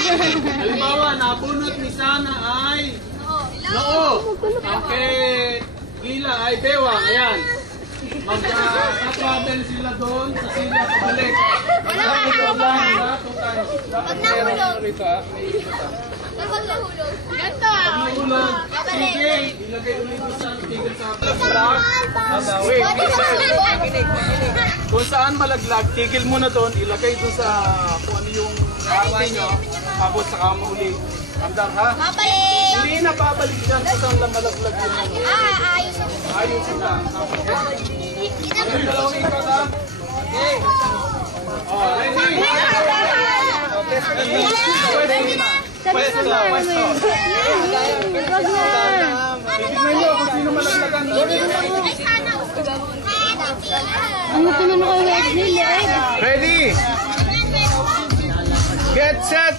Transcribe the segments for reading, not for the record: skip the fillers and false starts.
Halimbawa, nabunot ni Sana ay noo. Okay. Gila ay bewang. Ayan. Mag-travel sila doon sa sila pabalik. Mag-travel lang na 2 times. Dapat meron rito ha. Pag nahulog. Ganto ah. Pag nahulog, tigil. Ilagay ulit sa tigil sa wait. Kung saan malaglag, tigil mo na doon. Ilagay doon sa kung ano yung nakawa nyo. Tapos saka muli. Andar ha? Hindi na babalik dyan kung saan lang malaglag yun. Ayos ako. Ayos sila. Yung dalawang ikot ha? Okay. Oh, ready? Ready na. Pwesto na, pwesto. Tignan nyo kung sino malaglagan. Ay, sana. Ano tinanong kayo Wesley? Ready? Get set!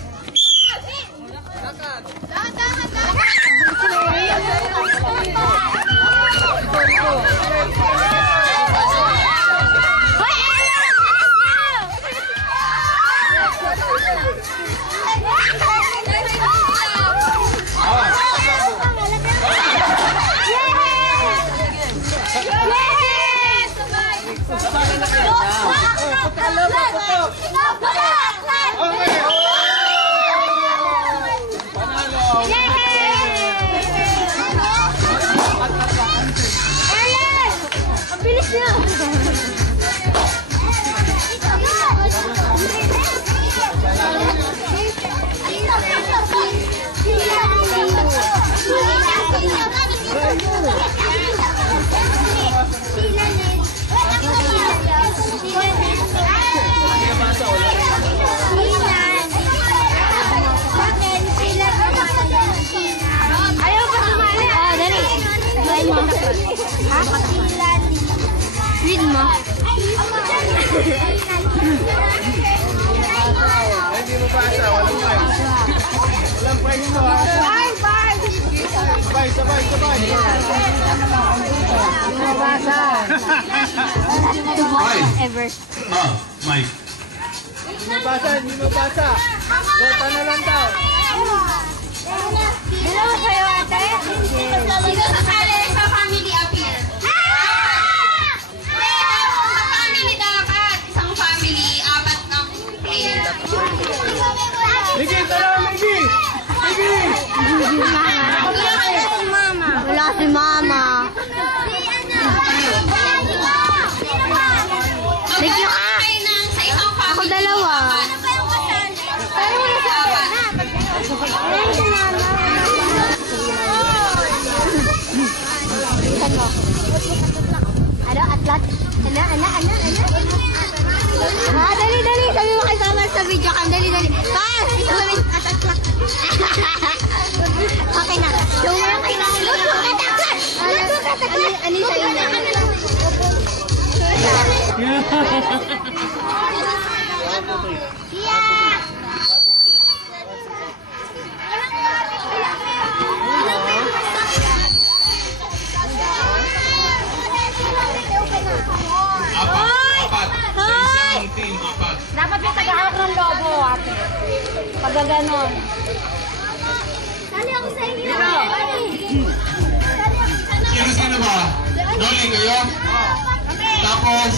Read mo. Hindi mo basa, walang price. Walang price to ha. Sabay. Ever. Mike. Hindi mo basa. Bota na lang daw. Dalawa kayo ate? Sino sasali sa family appeal? Family dapat. Isang family, 4 na player. Miggy, tara, Miggy! Wala si mama. Sige ka. Sa isang family. Ako dalawa. Pero wala sa Ano? Atlat? Ano? Dali. Sabi mo kay Summer sa video ka. Dali. Pas! Atlat. Okay na. Summer kay Summer. Ano yung sa'yo na? Apat. Sa isang team, 4. Dapat may tagahawak ng lobo, ate. Pag gano'n. Sali ako sa inyo. Sino ba? Dolly kayo? Tapos,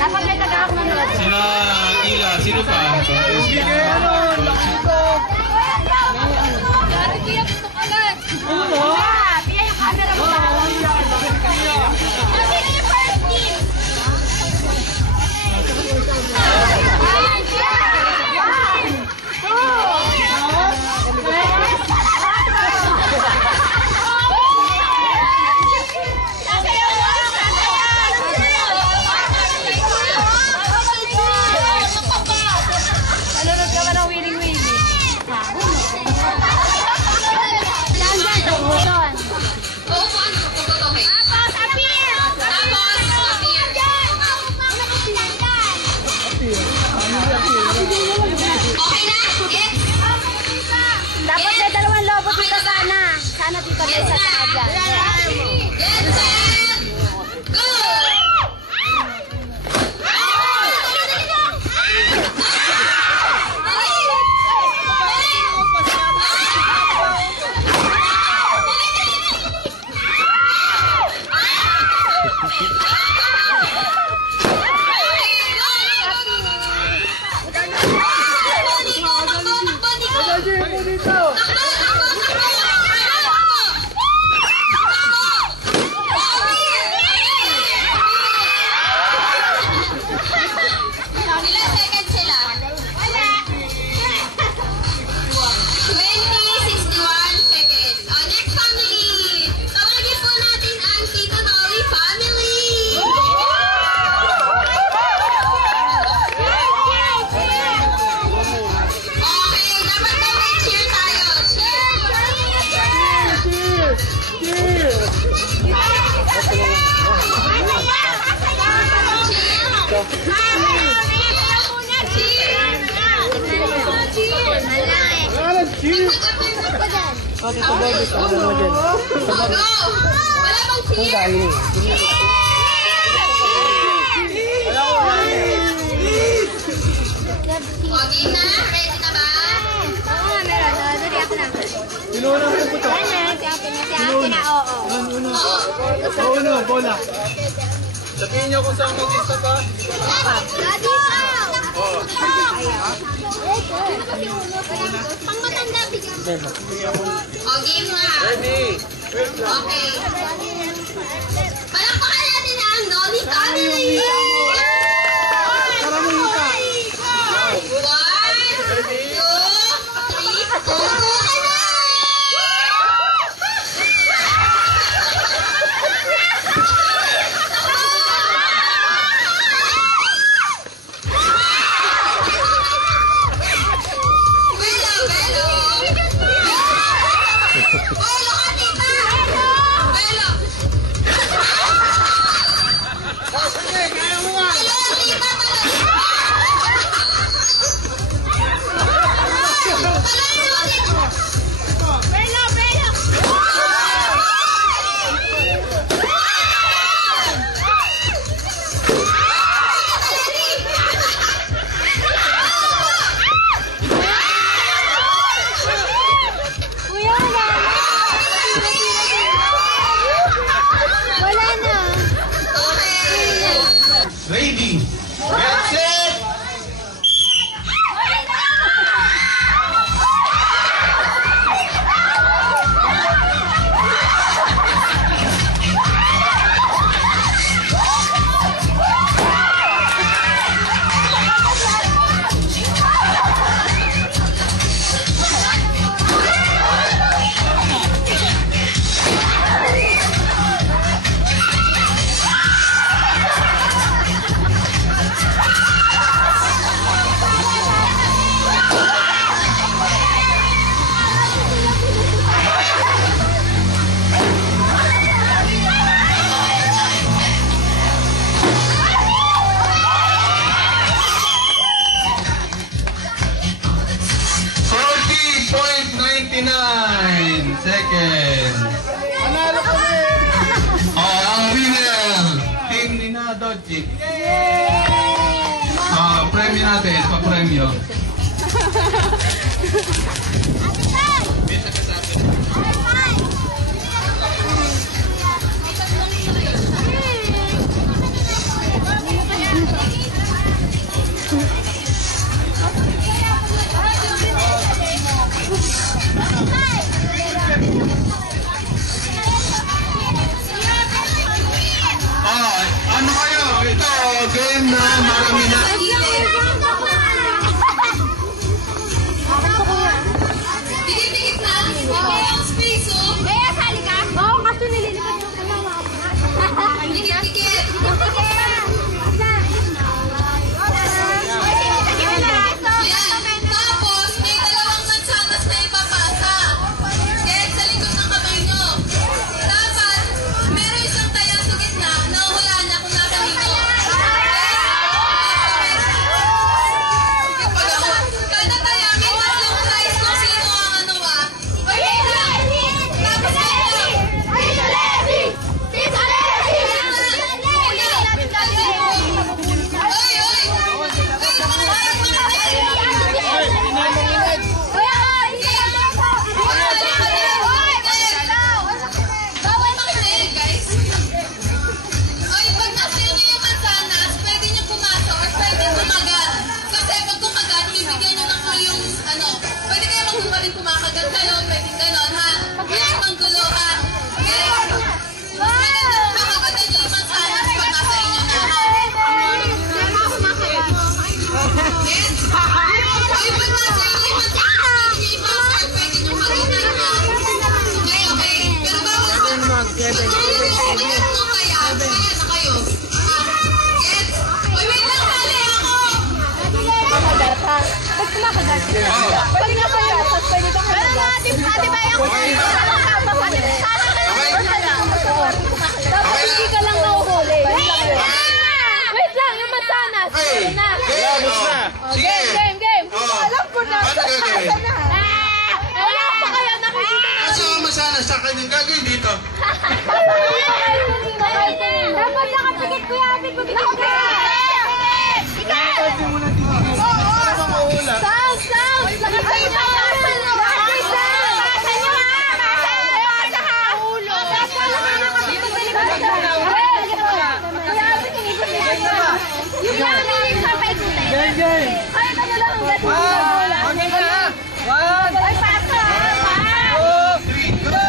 Dapat may tagahawak ng lobo. sila Ila. Sino pa? Sige, ano? Lakito! Kaya gusto ka lang. Pia yung camera mo. Sino yung first team? Nanonood ka ba ng Willy? Saan dyan? Sa buton. Okay, so baby, sabi mo dyan. Wala bang cheer? Okay na? Ready na ba? Oo nga, meron. Dali ako na. Sino na ang puputo? Ayan, si ate na. Si ate na, oo. Uno, bola. Sabihin niyo kung saan mag-isa pa. Daddy! Oo. Pang matanda, bigyan. O, game na. Ready. Wait lang. Okay. Palakpakan natin ang Noli family! Para mo yung ka. 1, 2, 3, go na! Belo ka, tita! Belo! Belo, tita, Kuya, wala na. Wala na. Ready. Get set. Seconds. Panalo kami. Oh, ang winner. Team ni na Dodgy. Premyo natin. Pa-premyo. Ano kayo? Ito, game na marami na. Dikit-dikit na. Okay ang space, oh. Kaya sali ka? Oo, kaso nililipad mo ka lang. Dikit-dikit. Yan. Tapos, may dalawang mansanas na ipapasa. Kaya sa likod ng kamay nyo. Dapat, meron isang taya sa gitna na hulaan na kung nasa dito. Kada taya, may tatlong prize kung sino ang ano ah. Tapos bawal makinig, guys. Oy, pag nasa inyo yung mansanas, pwede nyo pumasa or pwede kumagat. Kasi pag kumagat, bibigyan nyo ng clue yung ano. Pwede kayo magkumaling kumakagat kayo, pwede ganon, ha? Kaya manggulo, ha? Okay? Pwede nyo kumakagatan yung mansanas pag nasa inyo na, ha? Yes? Oy, pag nasa inyo yung mansanas, pwede nyo ipasa or pwede nyo magitan, ha? Okay, okay. Pero bawal Pag kumakagat. Pag nasa yatas, pwede ka kamagat. Ate ba yung dapat hindi ka lang nahuhuli. Wait lang, yung mansanas. Ayun na. Labos na. Sige. Game. Oh. Alam ko na. Ano gagawin? mansanas sa kanyang gagawin dito. Dapat nakapikit ko yan. Nakapikit! Pwede mo na tingin. Ano bang mahula? Sound! Nakapikit! Gang! Ay, ano lang ang gato? Hanggang na! 1, Ay, pasa! 2, 3, go!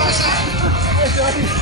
Pasa.